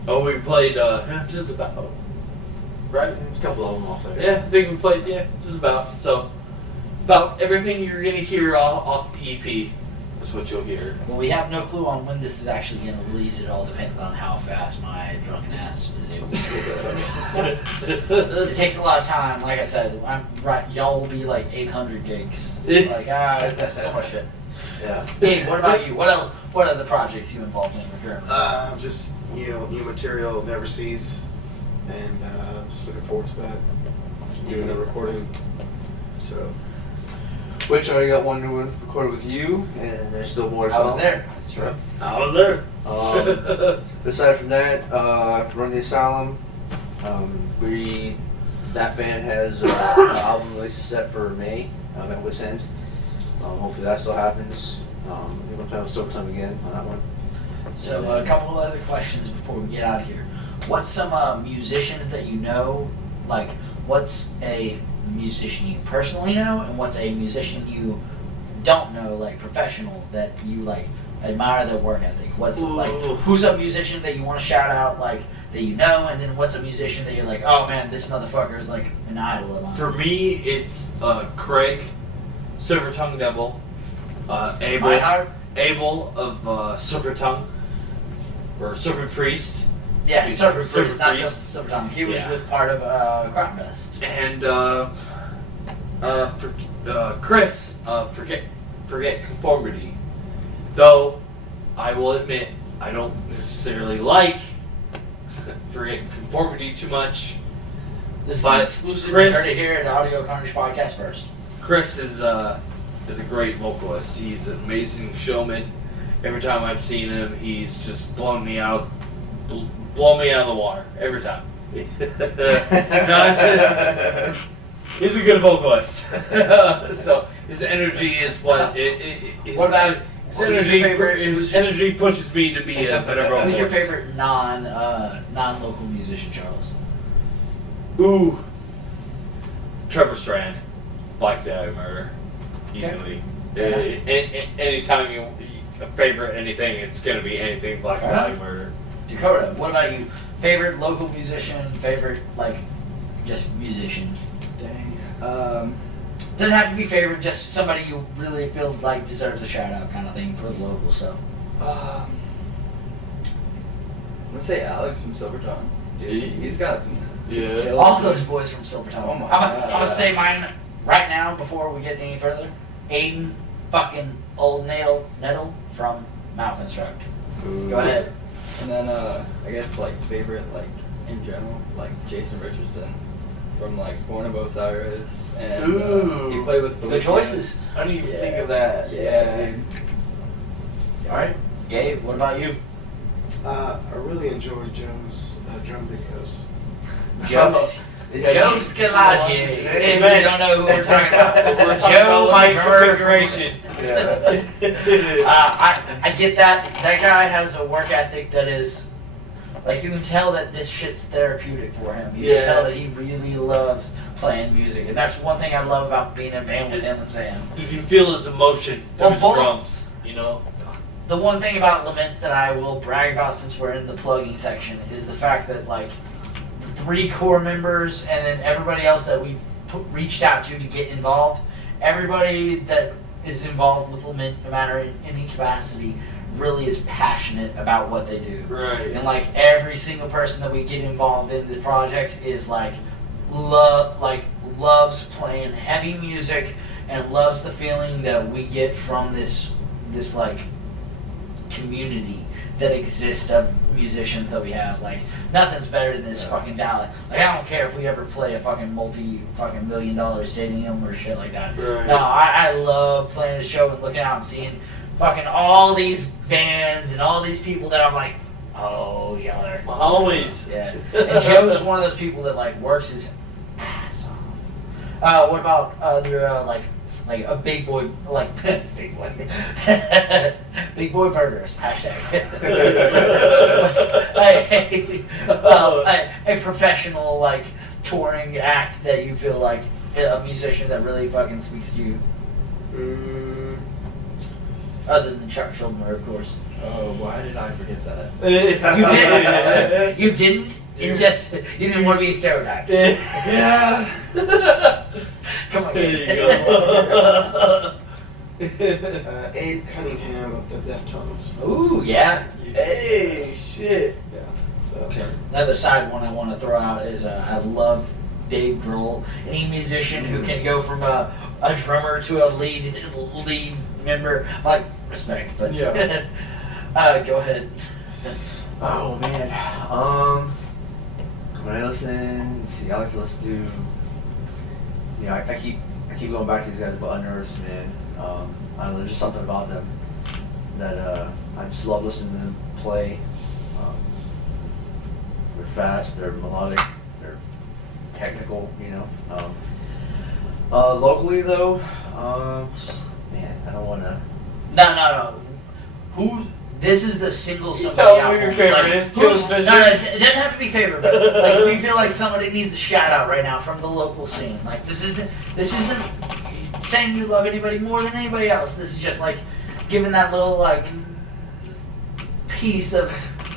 Oh, we played just about. Right? There's a couple of them off there. Yeah, I think we played, just about. So, about everything you're going to hear off the EP is what you'll hear. Well, we have no clue on when this is actually going to release. It all depends on how fast my drunken ass is able to finish this stuff. It takes a lot of time. Like I said, I'm right. Y'all will be like 800 gigs. Like, that's so much shit. Yeah. Dave, what about you? What else? What other projects you involved in currently? Just new material, Never Cease, and just looking forward to that. Doing the recording. So Which I already got one new one recorded with you, and there's still more to I come. was there. That's true. I was there. Aside from that, Run the Asylum. That band has an album release set for May at Wits End. Hopefully that still happens. We're gonna play with Silvertongue again on that one. So a couple of other questions before we get out of here. What's some musicians that you know? Like, what's a musician you personally know, and what's a musician you don't know, like professional, that you like admire their work ethic? What's like, who's a musician that you want to shout out, like that you know, and then what's a musician that you're like, oh man, this motherfucker is like an idol of mine? For me, it's Craig, Silver Tongue Devil, Meinhardt? Abel of Silver Tongue, or Silver Priest. Yeah, Silver Priest, not Priest. Silver Tongue. He was Yeah. with part of Crime Dust. And Chris, forget Conformity. Though I will admit I don't necessarily like Forget Conformity too much. This is But an exclusive. Chris- You heard it here at Audio Carnage Podcast first. Chris is a great vocalist. He's an amazing showman. Every time I've seen him, he's just blown me out of the water every time. He's a good vocalist. So his energy is what What about his energy pushes me to be a better vocalist. who's your favorite non-local musician, Charles? Ooh. Trevor Strand, Black Dahlia Murder, easily. Anytime you favorite anything, it's gonna be anything Black Dahlia Murder. Dakota, what about you? Favorite local musician? Favorite just musician? Dang. Doesn't have to be favorite. Just somebody you really feel like deserves a shout out, kind of thing for the local stuff. I'm gonna say Alex from Silverton. He's got some. Yeah. All those boys from Silverton. Oh my I'm God. gonna say mine right now before we get any further. Aiden, fucking old Nettle from Malconstruct. Go ahead. And then I guess favorite in general Jason Richardson from Born of Osiris, and he played with Good choices. I didn't even think of that. Yeah. All right, Gabe. What about you? I really enjoy Joe's drum videos. Joe. Joe Scalagi. If you don't know who we're talking about, We're talking Joe, about my light drummer. configuration. I get that. That guy has a work ethic that is, you can tell that this shit's therapeutic for him. You can tell that he really loves playing music, and that's one thing I love about being in a band with him and Sam. You can feel his emotion through his both- drums, you know? The one thing about Lament that I will brag about since we're in the plugging section is the fact that the 3 core members and then everybody else that we've reached out to get involved, everybody that is involved with Lament, no matter in any capacity, really is passionate about what they do. Right. And every single person that we get involved in the project is loves playing heavy music and loves the feeling that we get from this community that exists of musicians that we have. Nothing's better than this fucking Dallas. I don't care if we ever play a fucking $multi-million stadium or shit like that. Right. No, I love playing a show and looking out and seeing fucking all these bands and all these people that I'm like, oh, y'all are Always. yeah. And Joe's one of those people that works his ass off. What about other a big boy big boy big boy burgers hashtag. A professional touring act that you feel a musician that really fucking speaks to you. Other than Chuck Schuldiner, of course. Oh, why did I forget that? You didn't. You didn't. It's just you didn't want to be stereotyped. Yeah. Come on. There you go. Abe Cunningham of the Deftones. Ooh, yeah. Hey, shit. Yeah. So Another side one I want to throw out is I love Dave Grohl. Any musician who can go from a drummer to a lead member, respect. But Yeah. Go ahead. Oh man. When I listen, I like to listen to. I keep going back to these guys, but Unearthed, man. I don't know, there's just something about them that I just love listening to them play. They're fast, they're melodic, they're technical, locally though, man, I don't want to. No. Who? This is the single somebody tell me out. who your favorite is. Kill's Vision. No, it doesn't have to be favorite, but if you feel like somebody needs a shout out right now from the local scene, this isn't saying you love anybody more than anybody else. This is just giving that little piece of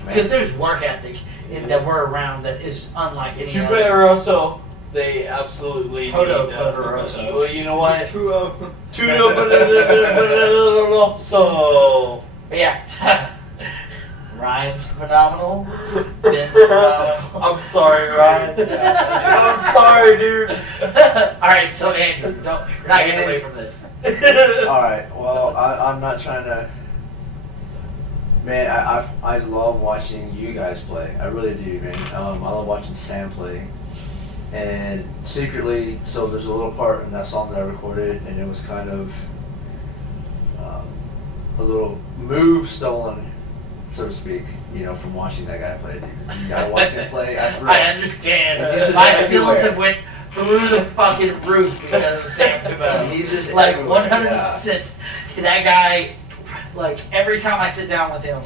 because there's work ethic that we're around that is unlike any Tupe other. Rosso, they absolutely Toto need Poderoso. Well, you know what? Tuo. Tuto Rosso. But yeah, Ryan's phenomenal. Ben's phenomenal. I'm sorry, Ryan. I'm sorry, dude. All right, so Andrew, you're not getting away from this. All right. Well, I'm not trying to. Man, I love watching you guys play. I really do, man. I love watching Sam play. And secretly, so there's a little part in that song that I recorded, and it was kind of a little move stolen, so to speak, from watching that guy play. Because you gotta watch him play. I understand. He's just My skills everywhere. have went through the fucking roof because of Sam Tubbo. He's just 100%. That guy, every time I sit down with him,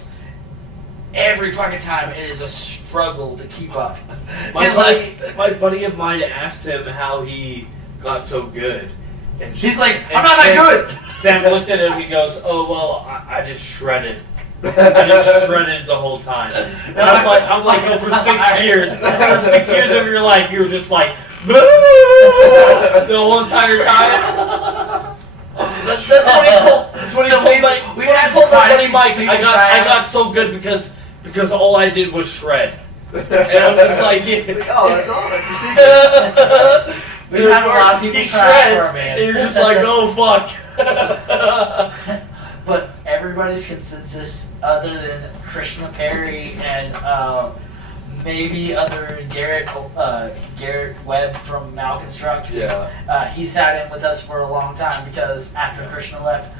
every fucking time it is a struggle to keep up. My And, buddy of mine asked him how he got so good. And He's like, and I'm not that good. Sam looked at him and he goes, oh, well, I just shredded. I just shredded the whole time. And I'm like, oh, for 6 years. For 6 years of your life, you were just like, the whole entire time. That's what he told. That's what he told my. That's what I told my buddy Mike. I got so good because all I did was shred. And I'm just like, Oh, that's all. That's the secret. We've had a lot of people he try shreds, for it, man. and you're just like, oh fuck. But everybody's consensus, other than Krishna Perry and maybe other Garrett Webb from Malconstruct. Yeah. He sat in with us for a long time because after Krishna left,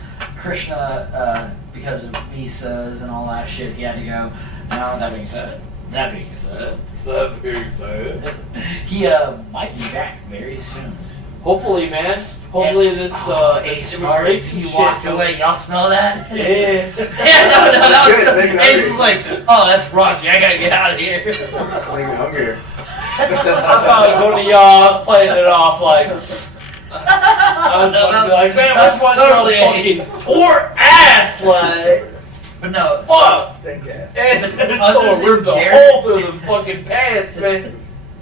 because of visas and all that shit, he had to go. Now that being said, he might be back very soon. Hopefully, man. Hopefully this Ace Marty, immigration he shit walked don't- away. Y'all smell that? Yeah. Yeah, no, that was Good, make me Ace was hungry. like, oh, that's raunchy. I gotta get out of here. Make me hungrier. I thought it was one of y'all. I was playing it off like. I was fucking like, man, which that's one totally y'all Ace. fucking tore ass like? But no, Fuck. Stink ass. And Other someone than ripped a Garrett- hole through the fucking pants, man.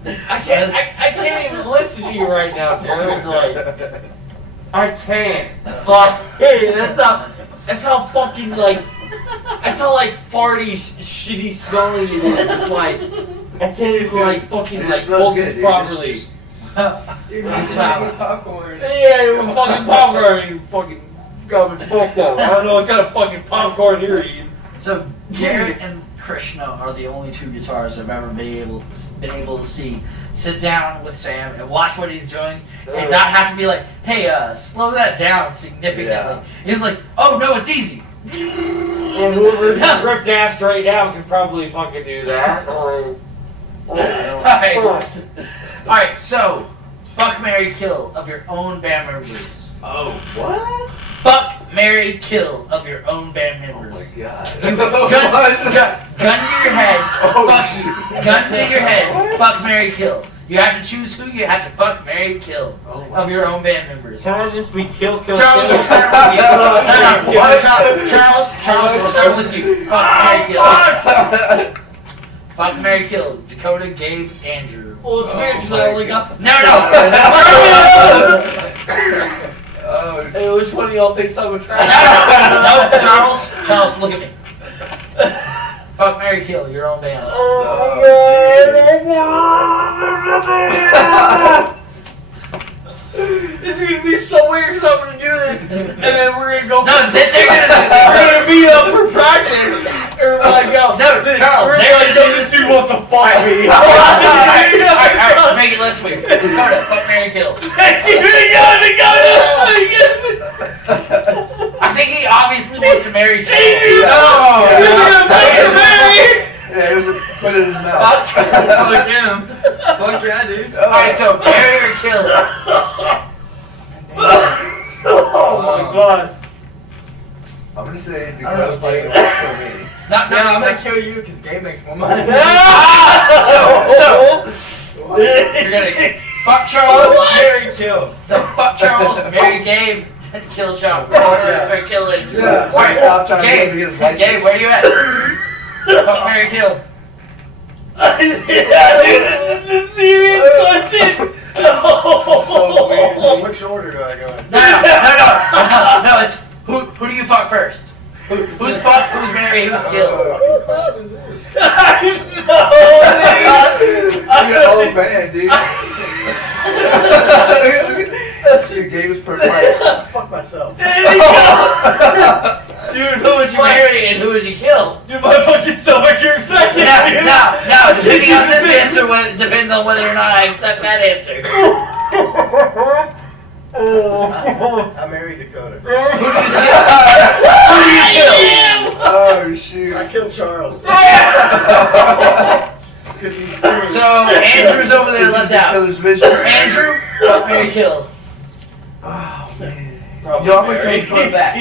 I can't even listen to you right now, Jared. Like, I can't. Like, hey, that's how fucking like, that's how like farty, shitty, smelly it is. It's like, I can't even like fucking It like smells focus good, dude. properly. Just- Dude, I'm you sorry. eat popcorn. Yeah, you fucking popcorn, you fucking got me fucked up. I don't know what kind of fucking popcorn you're eating. so Jared and Krishna are the only two guitarists I've ever been able to see sit down with Sam and watch what he's doing and not have to be like, hey, slow that down significantly. Yeah. He's like, oh no, it's easy. And whoever just ripped ass right now can probably fucking do that. Alright, so fuck, marry, kill of your own band members. Oh, what? Fuck, marry, kill of your own band Oh members. my god. Gun to your head. Oh, fuck, shit. gun to your head. Fuck, marry, kill. You have to choose who you have to fuck, marry, kill Oh my of your own band members. Can I just be kill? Charles, we'll start with you. No, Charles, we'll start with you. Fuck, marry, kill. Fuck, marry, kill. Dakota, Gabe, Andrew. Well, it's weird because I only got the. No. Oh, Hey, which one of y'all thinks I'm attractive? No, Charles, look at me. Fuck, marry, kill your own band. It's gonna be so weird because I'm gonna do this, and then we're gonna go. No, they're gonna. We're gonna be up for practice. And we're like, yo, No, Charles, we're they're gonna gonna go. do This dude wants to fight me. Alright, let's make it less weird. Dakota, fuck, marry, kill. I think he obviously wants to marry Jill. yeah, it was put it in his mouth. Fuck him. Fuck yeah, dude. Alright, so marry or kill. Oh my god. I'm gonna say I don't know. Dakota's probably gonna work for me. Not, Yeah, I'm not, gonna kill you because Gabe makes more money. so you're gonna fuck Charles, Marry, kill. so fuck Charles, marry Gabe, kill Charles, or kill it. Yeah, so Alright, stop trying to get him to Gabe, get his license. Gabe, where you at? Fuck, marry, kill. Yeah, dude, this is a serious question. So weird. Which order do I go in? No, it's who do you fuck first? Who's fuck, who's marry, who's kill? What question is this? You're an old man, dude. Dude, Gabe was perplexed. Fuck myself. Dude, who would you marry and who would you kill? Dude, my fucking stomach hurts. I can't. No, depending on this answer, depends on whether or not I accept that answer. I married Dakota. Who do you kill? Oh, shoot. I killed Charles. Because he's So, Andrew's over there left out. Killer's vision. Andrew, fuck, marry, kill. Oh, man. Probably Yo, I'm gonna married. kill Dakota back.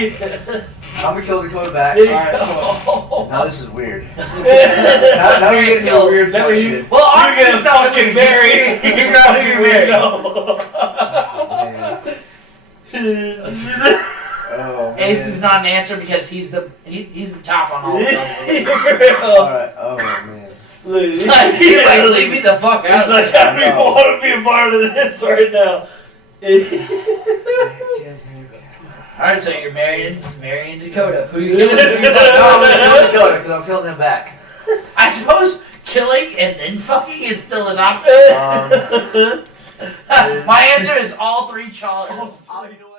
I'm gonna kill Dakota back. Alright, Now this is weird. Now you're getting a weird Now question. Well, You're honestly, gonna it's not fucking looking marry. You're not who you're married. No. Oh, Ace man. is not an answer because he's the top on all of them. Alright, oh man. He's like, leave me the fuck out He's of like, this. I don't want to be a part of this right now. Alright, so you're marrying Dakota. Who you killing? Who you No, I'm gonna kill Dakota because I'm killing him back. I suppose killing and then fucking is still an option. My answer is all three Charlie. Oh, you know what?